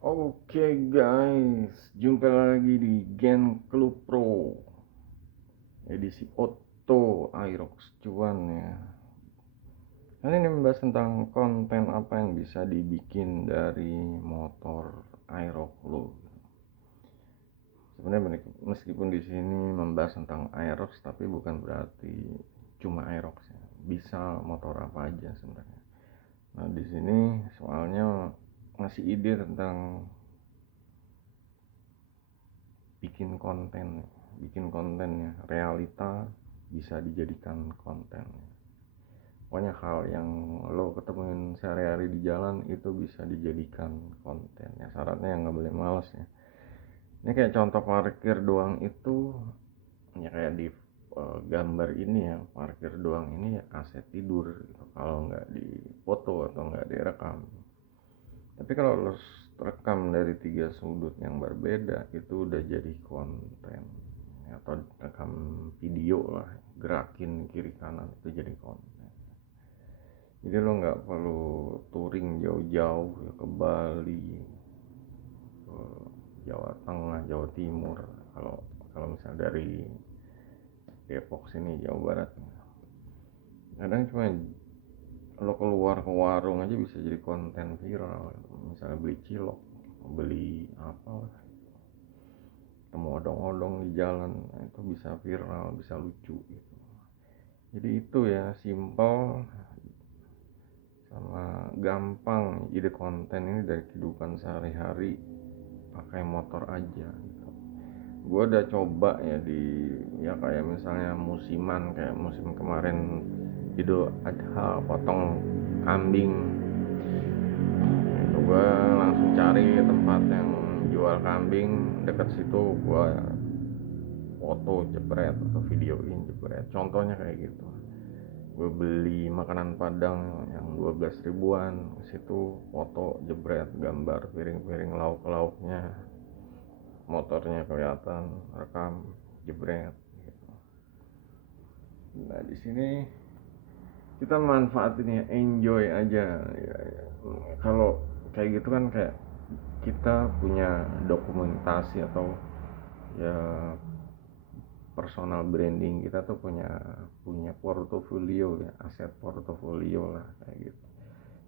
Oke guys, jumpa lagi di Gen Club Pro edisi Otto Aerox cuan ya. Kali ini membahas tentang konten apa yang bisa dibikin dari motor Aerox lo. Sebenarnya meskipun di sini membahas tentang Aerox, tapi bukan berarti cuma Aerox ya. Bisa motor apa aja sebenarnya. Nah di sini soalnya ngasih ide tentang bikin konten ya, realita bisa dijadikan konten. Pokoknya hal yang lo ketemuin sehari-hari di jalan itu bisa dijadikan konten ya, syaratnya yang nggak boleh males ya. Ini kayak contoh parkir doang itu ya, kayak di gambar ini ya, parkir doang ini ya aset tidur gitu, kalau nggak dipoto atau nggak direkam. Tapi kalau lo rekam dari 3 sudut yang berbeda, itu udah jadi konten. Atau rekam video lah, gerakin kiri kanan, itu jadi konten. Jadi lo nggak perlu touring jauh-jauh ya, ke Bali, ke Jawa Tengah, Jawa Timur. Kalau misal dari Depok sini, Jawa Barat, kadang cuma lo keluar ke warung aja bisa jadi konten viral. Misalnya beli cilok, beli apa, ketemu odong-odong di jalan, nah itu bisa viral, bisa lucu gitu. Jadi itu ya, simple sama gampang. Ide konten ini dari kehidupan sehari-hari, pakai motor aja gitu. Gue udah coba ya ya kayak misalnya musiman, kayak musim kemarin Idul Adha, potong kambing itu, gue langsung cari tempat yang jual kambing dekat situ, gue foto jebret atau videoin jebret, contohnya kayak gitu. Gue beli makanan Padang yang 12 ribuan, ke situ foto jebret, gambar piring-piring lauk-lauknya, motornya kelihatan, rekam jebret gitu. Nah di sini kita manfaatin ya, enjoy aja ya, ya. Kalau kayak gitu kan kayak kita punya dokumentasi atau ya personal branding, kita tuh punya punya portofolio ya, aset portofolio lah kayak gitu.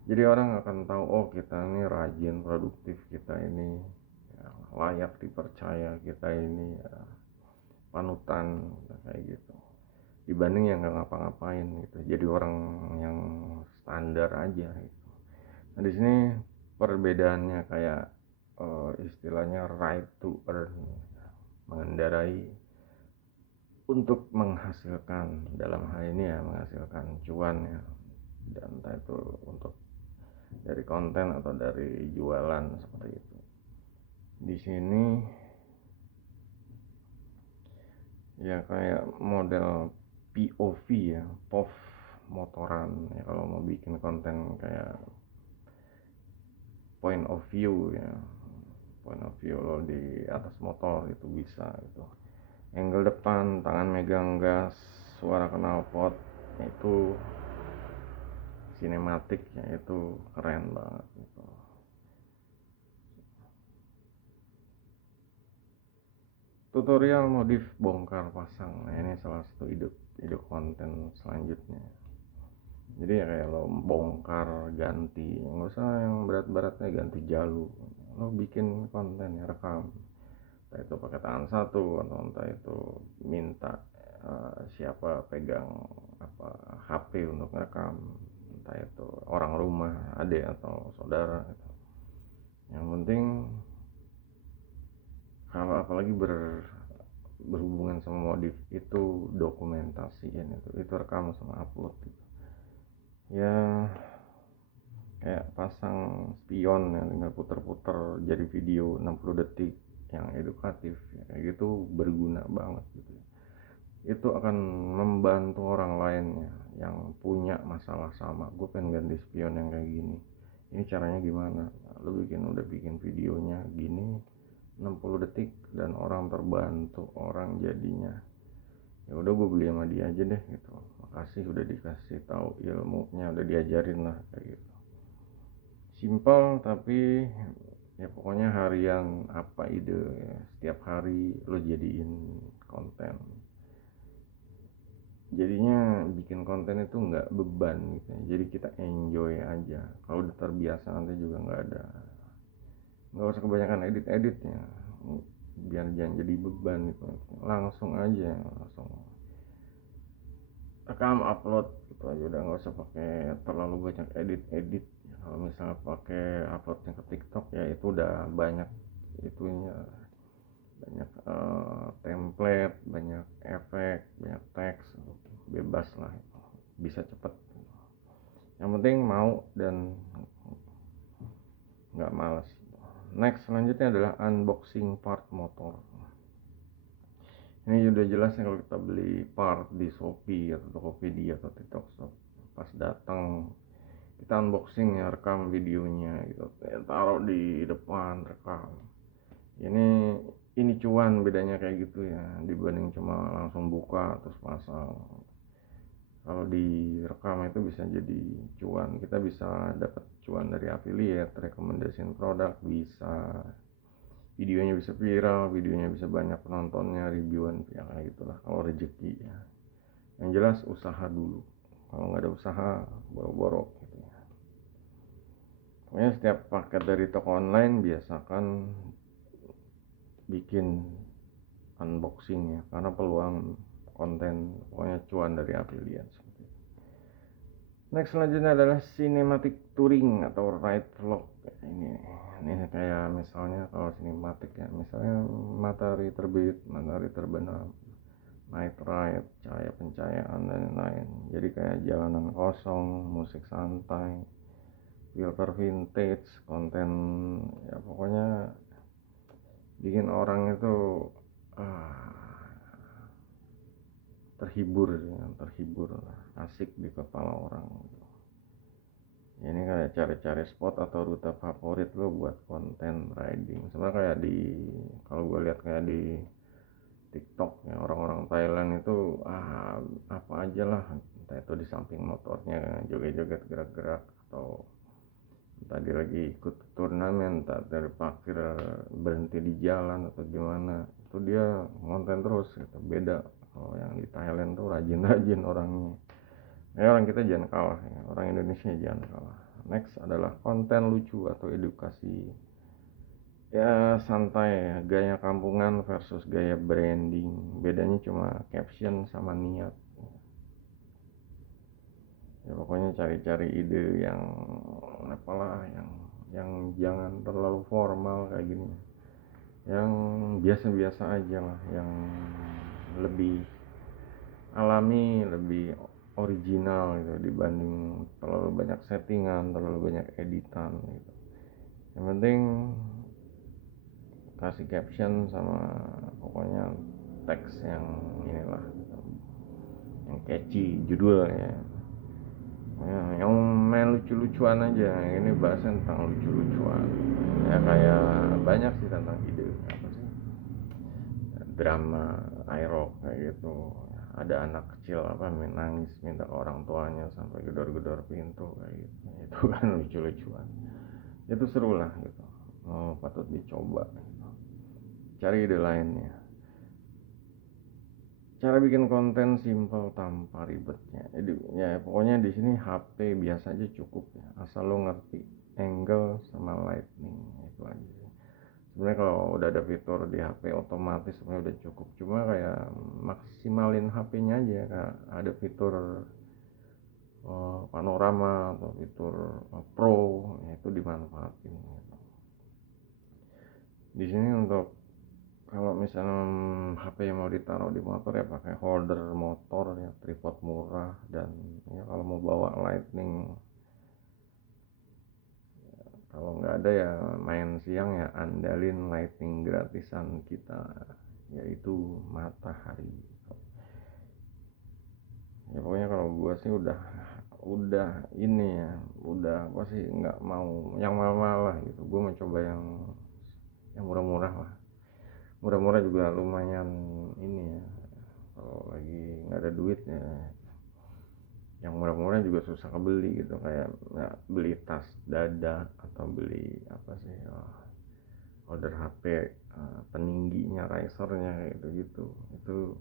Jadi orang akan tahu, oh kita ini rajin, produktif, kita ini ya, layak dipercaya, kita ini ya, panutan kayak gitu, dibanding yang nggak ngapa-ngapain gitu, jadi orang yang standar aja gitu. Nah di sini perbedaannya kayak istilahnya right to earn, mengendarai untuk menghasilkan, dalam hal ini ya menghasilkan cuan ya, dan entah itu untuk dari konten atau dari jualan seperti itu. Di sini ya kayak model POV ya, POV motoran ya, kalau mau bikin konten kayak point of view ya, point of view lo di atas motor itu bisa itu, angle depan, tangan megang gas, suara knalpot, itu sinematik ya, itu keren banget gitu. Tutorial modif bongkar pasang, nah ini salah satu ide konten selanjutnya. Jadi ya kayak lo bongkar ganti, nggak usah yang berat-beratnya, ganti jalu, lo bikin konten ya, rekam, entah itu pakai tangan satu atau entah itu minta siapa pegang apa HP untuk rekam, entah itu orang rumah, adik atau saudara gitu. Yang penting kalau apalagi berhubungan sama modif itu, dokumentasiin itu rekam sama upload gitu. Ya kayak pasang spion yang tinggal puter-puter jadi video 60 detik yang edukatif ya, kayak gitu berguna banget gitu. Itu akan membantu orang lain ya, yang punya masalah sama, gue pengen ganti spion yang kayak gini, ini caranya gimana. Nah, lu udah bikin videonya gini 60 detik dan orang terbantu, orang jadinya ya udah gue beli sama dia aja deh gitu, makasih udah dikasih tahu ilmunya, udah diajarin lah kayak gitu. Simpel tapi ya pokoknya harian apa ide ya, setiap hari lo jadiin konten, jadinya bikin konten itu nggak beban gitu ya. Jadi kita enjoy aja. Kalau udah terbiasa nanti juga nggak usah kebanyakan editnya, biar jangan jadi beban gitu, langsung aja, langsung rekam upload gitu aja, udah nggak usah pakai terlalu banyak edit. Kalau misalnya pakai uploadnya ke TikTok ya itu udah banyak itunya, banyak template, banyak efek, banyak teks, bebas lah, bisa cepet, yang penting mau dan nggak malas. Next selanjutnya adalah unboxing part motor. Ini udah jelas ya, kalau kita beli part di Shopee atau Tokopedia atau TikTok Shop, pas datang kita unboxing ya, rekam videonya gitu, taruh di depan, rekam. Ini cuan bedanya kayak gitu ya, dibanding cuma langsung buka terus pasang. Kalau direkam itu bisa jadi cuan, kita bisa dapat cuan dari affiliate, rekomendasiin produk, bisa videonya bisa viral, videonya bisa banyak penontonnya, reviewan ya kayak gitulah kalau rezeki ya. Yang jelas usaha dulu, kalau nggak ada usaha boro-boro gitu ya. Pokoknya setiap paket dari toko online biasakan bikin unboxing ya, karena peluang konten pokoknya cuan dari affiliate. Next selanjutnya adalah cinematic touring atau ride vlog. Ini kayak misalnya kalau cinematic ya, misalnya matahari terbit, matahari terbenam, night ride, cahaya pencahayaan dan lain-lain. Jadi kayak jalanan kosong, musik santai, filter vintage, konten ya pokoknya bikin orang itu terhibur, asik di kepala orang. Ini kayak cari-cari spot atau rute favorit lo buat konten riding. Sebenarnya kayak kalau gue lihat kayak di TikTok ya, orang-orang Thailand itu apa aja lah, entah itu di samping motornya joget-joget, gerak-gerak, atau tadi lagi ikut turnamen, entah dari parkir berhenti di jalan atau gimana, itu dia konten terus gitu. Beda kalau yang di Thailand tuh rajin-rajin orangnya. Orang kita jangan kalah ya, orang Indonesia jangan kalah. Next adalah konten lucu atau edukasi ya, santai, gaya kampungan versus gaya branding. Bedanya cuma caption sama niat ya. Pokoknya cari-cari ide yang apalah, yang jangan terlalu formal kayak gini, yang biasa-biasa aja lah, yang lebih alami, lebih original gitu, dibanding terlalu banyak settingan, terlalu banyak editan gitu. Yang penting kasih caption sama pokoknya teks yang inilah gitu, yang catchy, judulnya ya, yang main lucu-lucuan aja. Ini bahasa tentang lucu-lucuan ya, kayak banyak sih tentang ide apa sih, drama aerok kayak gitu. Ada anak kecil nangis minta ke orang tuanya sampai gedor-gedor pintu kayak gitu. Itu kan lucu-lucuan, itu seru lah gitu. Patut dicoba gitu. Cari ide lainnya. Cara bikin konten simple tanpa ribetnya. Jadi ya pokoknya di sini HP biasa aja cukup ya, asal lo ngerti angle sama lighting, itu aja. Sebenarnya kalau udah ada fitur di HP otomatis sebenarnya udah cukup, cuma kayak maksimalin HP-nya aja. Kayak ada fitur panorama atau fitur pro ya, itu dimanfaatin gitu. Di sini untuk kalau misalnya HP yang mau ditaruh di motor ya pakai holder motor ya, tripod murah, dan ya kalau mau bawa lightning, kalau nggak ada ya main siang ya andalin lighting gratisan kita, yaitu matahari ya. Pokoknya kalau gua sih udah ini ya, udah apa sih, nggak mau yang mahal-mahal lah gitu. Gua mau coba yang murah-murah lah. Murah-murah juga lumayan ini ya, kalau lagi nggak ada duitnya. Yang murah-murah juga susah kebeli gitu, kayak beli tas dada atau beli apa sih HP peningginya Razernya kayak gitu. Itu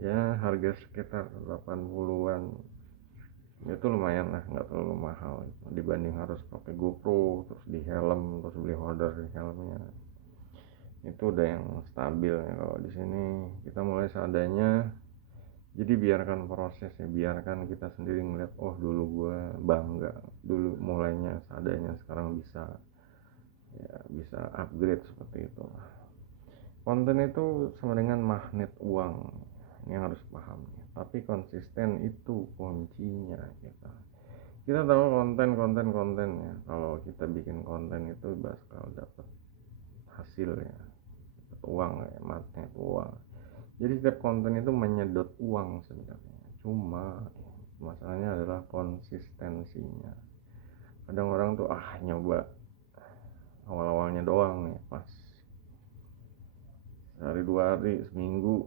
ya harga sekitar 80-an. Itu lumayan lah, nggak terlalu mahal dibanding harus pakai GoPro terus di helm, terus beli holder di helmnya. Itu udah yang stabil ya. Kalau di sini kita mulai seadanya, jadi biarkan prosesnya, biarkan kita sendiri ngeliat, oh dulu gue bangga dulu mulainya seadanya, sekarang bisa upgrade seperti itu. Konten itu sama dengan magnet uang, ini harus paham. Tapi konsisten itu kuncinya. Kita tahu konten ya, kalau kita bikin konten itu bakal dapat hasil ya, dapat uang ya, magnet uang. Jadi setiap konten itu menyedot uang sebenarnya, cuma masalahnya adalah konsistensinya. Kadang orang tuh nyoba awal-awalnya doang nih, pas sehari 2 hari seminggu,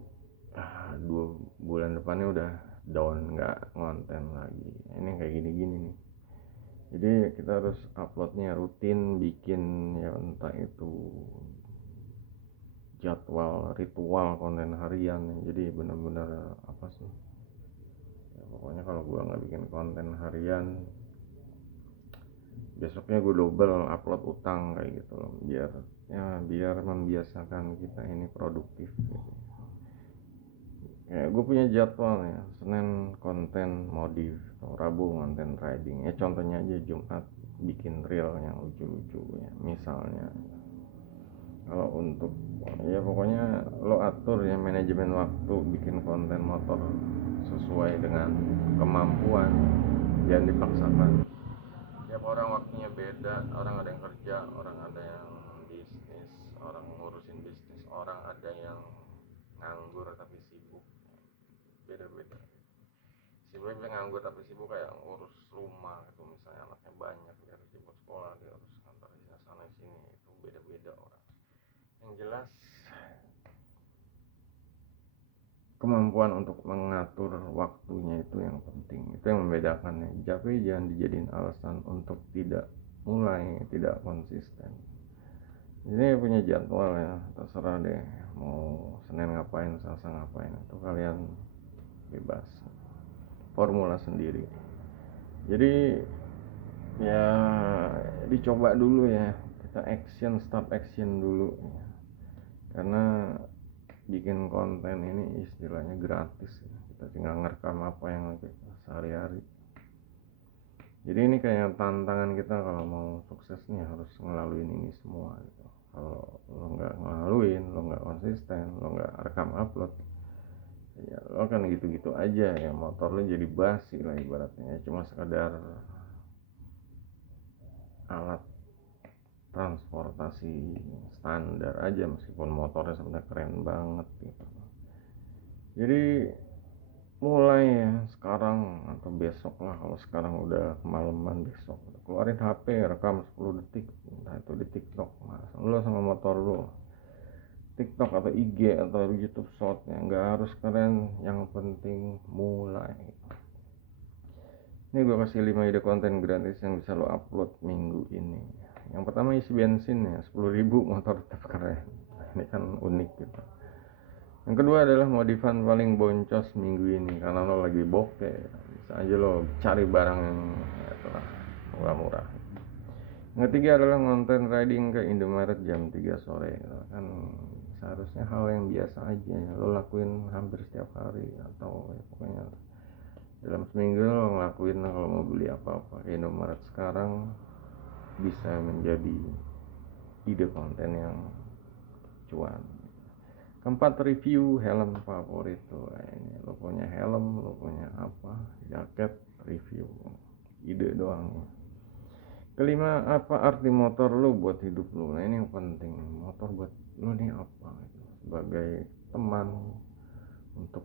2 bulan depannya udah down, nggak ngonten lagi. Ini kayak gini-gini nih. Jadi kita harus uploadnya rutin, bikin ya entah itu jadwal ritual konten harian. Jadi benar-benar apa sih ya, pokoknya kalau gue nggak bikin konten harian, besoknya gue double upload utang kayak gitu loh, biar membiasakan kita ini produktif gitu. Kayak gue punya jadwal ya, Senin konten modif, Rabu konten riding ya, contohnya aja Jumat bikin reel yang lucu-lucu ya misalnya. Kalau untuk ya pokoknya lo atur ya manajemen waktu bikin konten motor sesuai dengan kemampuan, jangan dipaksakan. Tiap orang waktunya beda, orang ada yang kerja, orang ada yang bisnis, orang ngurusin bisnis, orang ada yang nganggur tapi sibuk, beda-beda. Sibuk nganggur tapi sibuk kayak ngurus rumah itu, misalnya anaknya banyak, dia harus jemput sekolah, dia harus antar sana sini, itu beda-beda orang. Yang jelas kemampuan untuk mengatur waktunya itu yang penting, itu yang membedakannya. Tapi jangan dijadiin alasan untuk tidak mulai, tidak konsisten. Ini punya jadwal ya, terserah deh mau Senin ngapain, Selasa ngapain, itu kalian bebas, formula sendiri. Jadi ya dicoba dulu ya, kita start action dulu ya. Karena bikin konten ini istilahnya gratis ya. Kita tinggal ngerekam apa yang kita sehari-hari. Jadi ini kayak tantangan kita kalau mau sukses nih, harus ngelaluin ini semua gitu. Kalau lo nggak ngelaluin, lo nggak konsisten, lo nggak rekam upload, ya lo kan gitu-gitu aja ya, motor lo jadi basi lah ibaratnya, cuma sekadar alat transportasi standar aja, meskipun motornya sebenarnya keren banget gitu. Jadi mulai ya sekarang atau besok lah, kalau sekarang udah kemalaman, besok keluarin HP, rekam 10 detik, entah itu di TikTok, lo sama motor lo, TikTok atau IG atau YouTube Short ya, nggak harus keren, yang penting mulai. Ini gue kasih 5 ide konten gratis yang bisa lo upload minggu ini. Yang pertama, isi bensin ya, 10.000 motor tetap keren. Ini kan unik gitu. Yang kedua adalah modifan paling boncos minggu ini, karena lo lagi bokeh, bisa aja lo cari barang yang ya itulah murah-murah. Yang ketiga adalah konten riding ke Indomaret jam 3 sore gitu. Kan seharusnya hal yang biasa aja ya, lo lakuin hampir setiap hari, atau ya pokoknya dalam seminggu lo ngelakuin kalau mau beli apa-apa ke Indomaret sekarang, bisa menjadi ide konten yang cuan. Keempat, review helm favorit tuh. Ini lo punya helm, lo punya apa, jaket, review, ide doang. Kelima, apa arti motor lo buat hidup lo? Nah ini yang penting, motor buat lo nih apa gitu. Sebagai teman untuk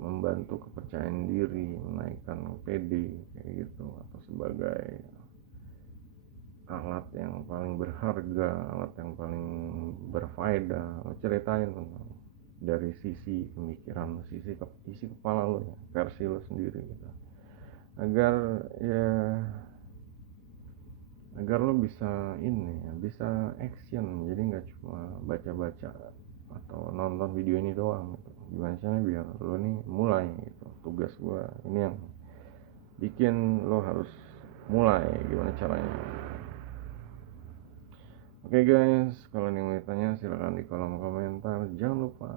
membantu kepercayaan diri, menaikkan PD kayak gitu, atau sebagai alat yang paling berharga, alat yang paling berfaedah. Lo ceritain tentang dari sisi pemikiran, isi kepala lo ya, versi lo sendiri gitu, agar ya agar lo bisa ini ya, bisa action, jadi nggak cuma baca-baca atau nonton video ini doang gitu. Gimana caranya biar lo nih mulai gitu. Tugas gue ini yang bikin lo harus mulai, gimana caranya. Oke guys, kalau yang mau tanya silahkan di kolom komentar. Jangan lupa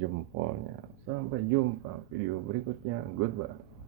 jempolnya. Sampai jumpa video berikutnya. Goodbye.